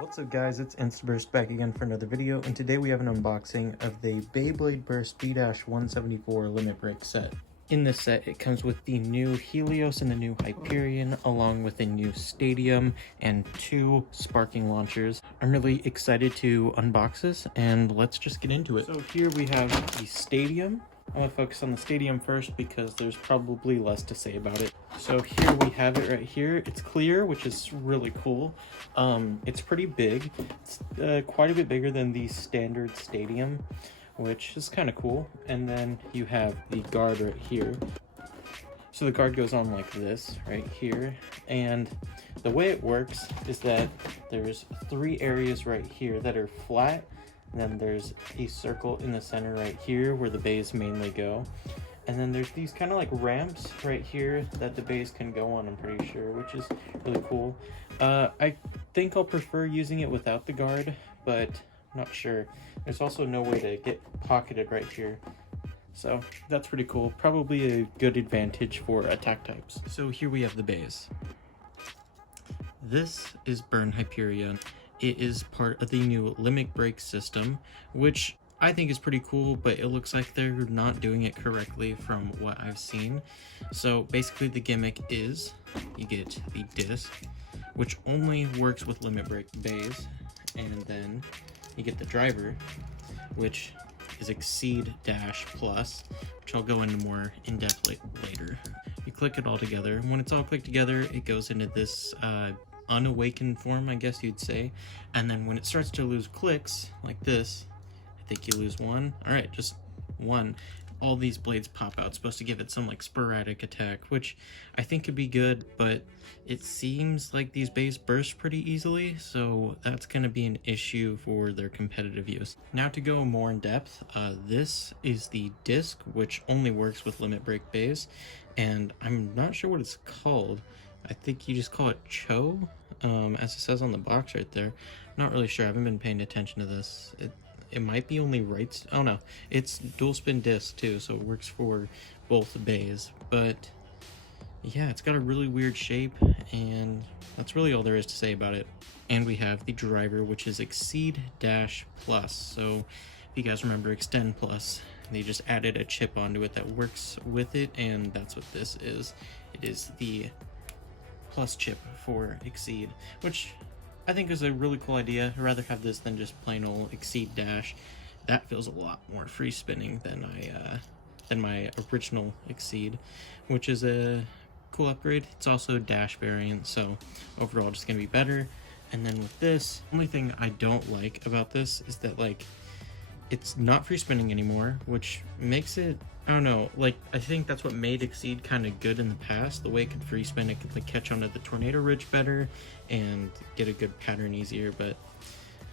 What's up guys, it's Instaburst back again for another video, and today we have an unboxing of the Beyblade Burst B-174 limit break set. In this set, it comes with the new Helios and the new Hyperion, along with a new Stadium and 2 sparking launchers. I'm really excited to unbox this, and let's just get into it. So here we have the Stadium. I'm going to focus on the Stadium first because there's probably less to say about it. So here we have it right here. It's clear, which is really cool. It's pretty big. It's quite a bit bigger than the standard Stadium, which is kind of cool. And then you have the guard right here. So the guard goes on like this right here. And the way it works is that there's 3 areas right here that are flat. And then there's a circle in the center right here where the bays mainly go. And then there's these kind of like ramps right here that the bays can go on, I'm pretty sure, which is really cool. I think I'll prefer using it without the guard, but I'm not sure. There's also no way to get pocketed right here. So that's pretty cool. Probably a good advantage for attack types. So here we have the bays. This is Burn Hyperion. It is part of the new limit break system, which I think is pretty cool, but it looks like they're not doing it correctly from what I've seen. So basically the gimmick is you get the disc, which only works with limit break bays, and then you get the driver, which is Exceed Dash Plus, which I'll go into more in depth later. You click it all together. When it's all clicked together, it goes into this unawakened form, I guess you'd say. And then when it starts to lose clicks like this, I think you lose 1. All right, just 1. All these blades pop out. It's supposed to give it some like sporadic attack, which I think could be good, but it seems like these bays burst pretty easily, so that's going to be an issue for their competitive use. Now to go more in depth, this is the disc, which only works with limit break bays, and I'm not sure what it's called. I think you just call it Cho, as it says on the box right there. Not really sure. I haven't been paying attention to this. It might be only right. Oh no, it's dual spin disc too, so it works for both bays. But yeah, it's got a really weird shape, and that's really all there is to say about it. And we have the driver, which is Exceed Dash Plus. So if you guys remember Extend Plus, they just added a chip onto it that works with it, and that's what this is. It is the Plus chip for Exceed, which I think is a really cool idea. I'd rather have this than just plain old Exceed Dash. That feels a lot more free spinning than my original Exceed, which is a cool upgrade. It's also a Dash variant, so overall just gonna be better. And then with this, only thing I don't like about this is that like it's not free spinning anymore, which makes it, I don't know, like I think that's what made Exceed kind of good in the past. The way it could free spin, it could like catch onto the tornado ridge better and get a good pattern easier, but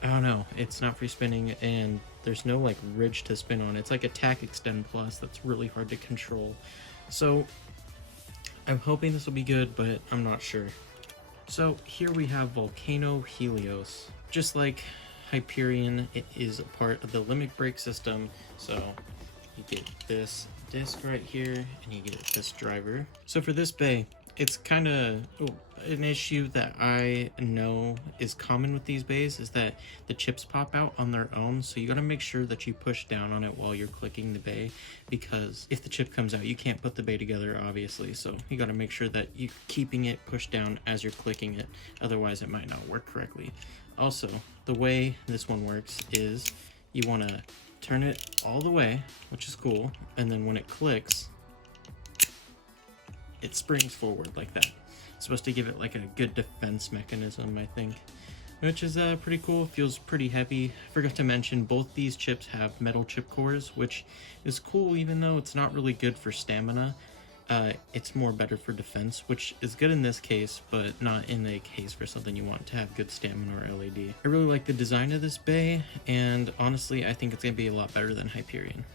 I don't know, it's not free spinning and there's no like ridge to spin on. It's like Attack Extend Plus that's really hard to control. So I'm hoping this will be good, but I'm not sure. So here we have Volcano Helios. Just like Hyperion, it is a part of the limit break system, so you get this disc right here and you get this driver. So for this bay, it's kind of an issue that I know is common with these bays is that the chips pop out on their own, so you got to make sure that you push down on it while you're clicking the bay, because if the chip comes out you can't put the bay together obviously, so you got to make sure that you're keeping it pushed down as you're clicking it, otherwise it might not work correctly. Also, the way this one works is you want to turn it all the way, which is cool, and then when it clicks, it springs forward like that. It's supposed to give it like a good defense mechanism, I think, which is pretty cool. Feels pretty heavy. Forgot to mention both these chips have metal chip cores, which is cool even though it's not really good for stamina. It's more better for defense, which is good in this case, but not in the case for something you want to have good stamina or LAD. I really like the design of this bay, and honestly, I think it's going to be a lot better than Hyperion.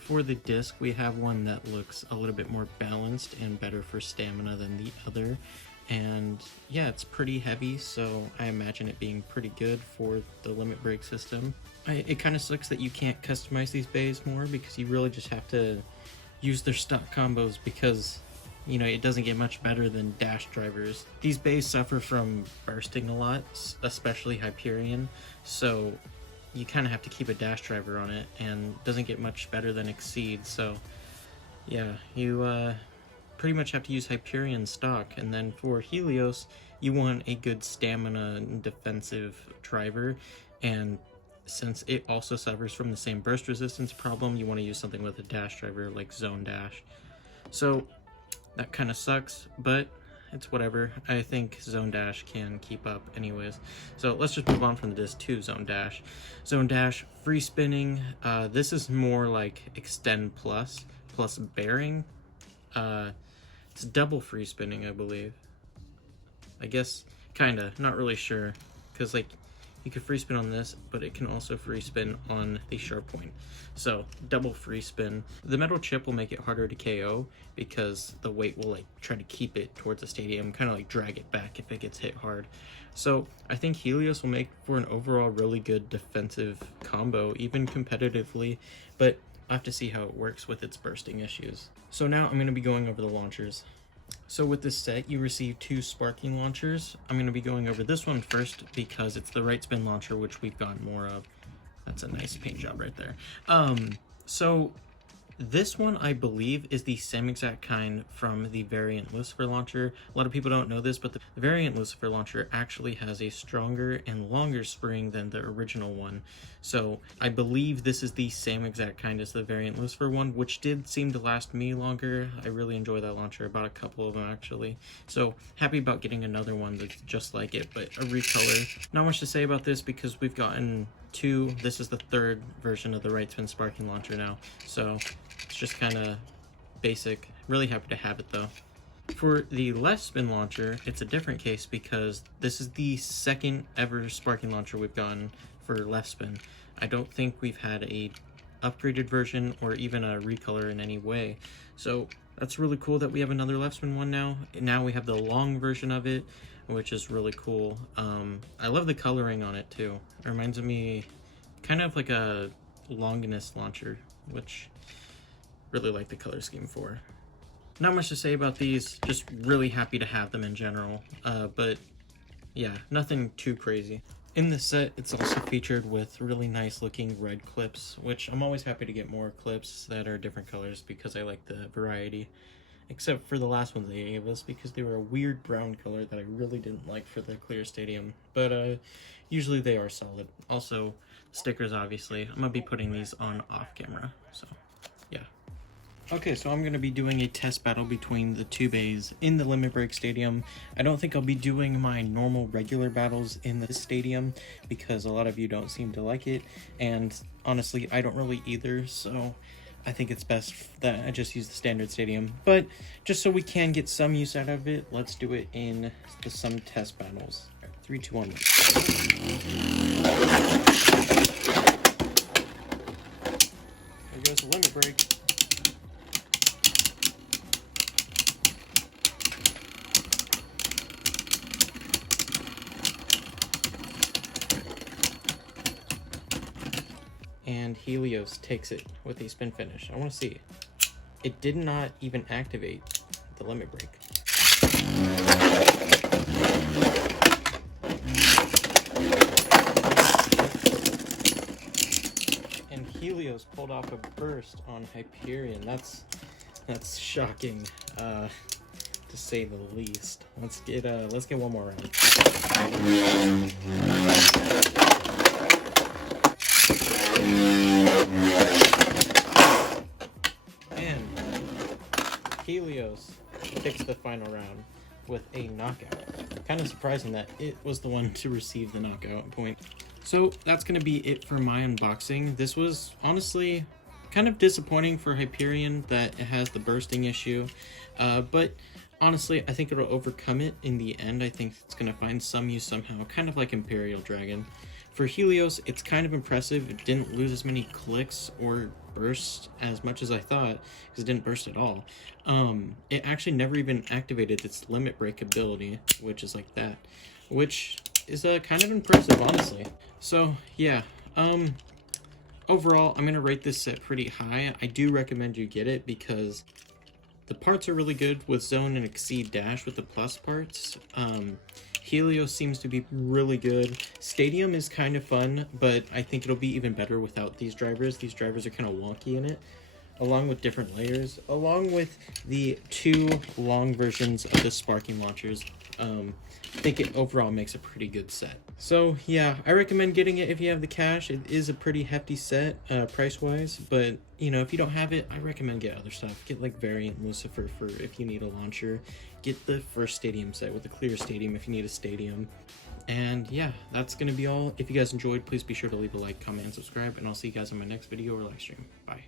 For the disc, we have one that looks a little bit more balanced and better for stamina than the other. And yeah, it's pretty heavy, so I imagine it being pretty good for the limit break system. It kind of sucks that you can't customize these bays more, because you really just have to use their stock combos, because you know, it doesn't get much better than dash drivers. These bays suffer from bursting a lot, especially Hyperion, so you kind of have to keep a dash driver on it, and doesn't get much better than Exceed. So yeah, you pretty much have to use Hyperion stock. And then for Helios, you want a good stamina and defensive driver, and since it also suffers from the same burst resistance problem, you want to use something with a dash driver like Zone Dash. So that kind of sucks, but it's whatever. I think Zone Dash can keep up anyways. So let's just move on from the disc to Zone Dash. Zone Dash, free spinning. This is more like Extend plus bearing. It's double free spinning, I believe. I guess, kinda, not really sure. Because, like, you can free spin on this, but it can also free spin on the sharp point. So, double free spin. The metal chip will make it harder to KO because the weight will, like, try to keep it towards the stadium, kind of like drag it back if it gets hit hard. So, I think Helios will make for an overall really good defensive combo, even competitively, but I have to see how it works with its bursting issues. So now I'm going to be going over the launchers. So with this set, you receive 2 sparking launchers. I'm going to be going over this one first because it's the right spin launcher, which we've gotten more of. That's a nice paint job right there. So this one, I believe, is the same exact kind from the variant Lucifer launcher. A lot of people don't know this, but the variant Lucifer launcher actually has a stronger and longer spring than the original one. So I believe this is the same exact kind as the variant Lucifer one, which did seem to last me longer. I really enjoy that launcher. I bought a couple of them actually. So happy about getting another one that's just like it, but a recolor. Not much to say about this because we've gotten 2. This is the 3rd version of the right spin sparking launcher now. So it's just kind of basic. Really happy to have it though. For the left spin launcher, it's a different case because this is the 2nd ever sparking launcher we've gotten for left spin. I don't think we've had a upgraded version or even a recolor in any way. So that's really cool that we have another left spin one now. Now we have the long version of it, which is really cool. I love the coloring on it too. It reminds me kind of like a Longinus launcher, which really like the color scheme for. Not much to say about these, just really happy to have them in general, but yeah, nothing too crazy. In this set, it's also featured with really nice looking red clips, which I'm always happy to get more clips that are different colors because I like the variety. Except for the last ones they gave us because they were a weird brown color that I really didn't like for the clear stadium, but usually they are solid. Also, stickers obviously. I'm gonna be putting these on off camera, so yeah. Okay, so I'm going to be doing a test battle between the 2 bays in the Limit Break Stadium. I don't think I'll be doing my normal regular battles in the stadium because a lot of you don't seem to like it, and honestly, I don't really either, so I think it's best that I just use the standard stadium. But just so we can get some use out of it, let's do it in some test battles. All right, 3, 2, 1. There goes the Limit Break. And Helios takes it with a spin finish. I want to see. It did not even activate the limit break. And Helios pulled off a burst on Hyperion. That's shocking, to say the least. Let's get one more round. And Helios takes the final round with a knockout. Kind of surprising that it was the one to receive the knockout point. So that's going to be it for my unboxing. This was honestly kind of disappointing for Hyperion that it has the bursting issue, but honestly I think it'll overcome it in the end. I think it's going to find some use somehow, kind of like Imperial Dragon. For Helios, it's kind of impressive. It didn't lose as many clicks or burst as much as I thought, because it didn't burst at all. It actually never even activated its limit break ability, which is like that, which is kind of impressive, honestly. So yeah, overall, I'm gonna rate this set pretty high. I do recommend you get it because The parts are really good with Zone and Exceed Dash with the plus parts. Helios seems to be really good. Stadium is kind of fun, but I think it'll be even better without these drivers. These drivers are kind of wonky in it, along with different layers, along with the 2 long versions of the sparking launchers. I think it overall makes a pretty good set. So yeah, I recommend getting it if you have the cash. It is a pretty hefty set price-wise, but you know, if you don't have it, I recommend get other stuff. Get like Variant Lucifer for if you need a launcher. Get the first stadium set with a clear stadium if you need a stadium. And yeah, that's gonna be all. If you guys enjoyed, please be sure to leave a like, comment, and subscribe, and I'll see you guys on my next video or live stream. Bye.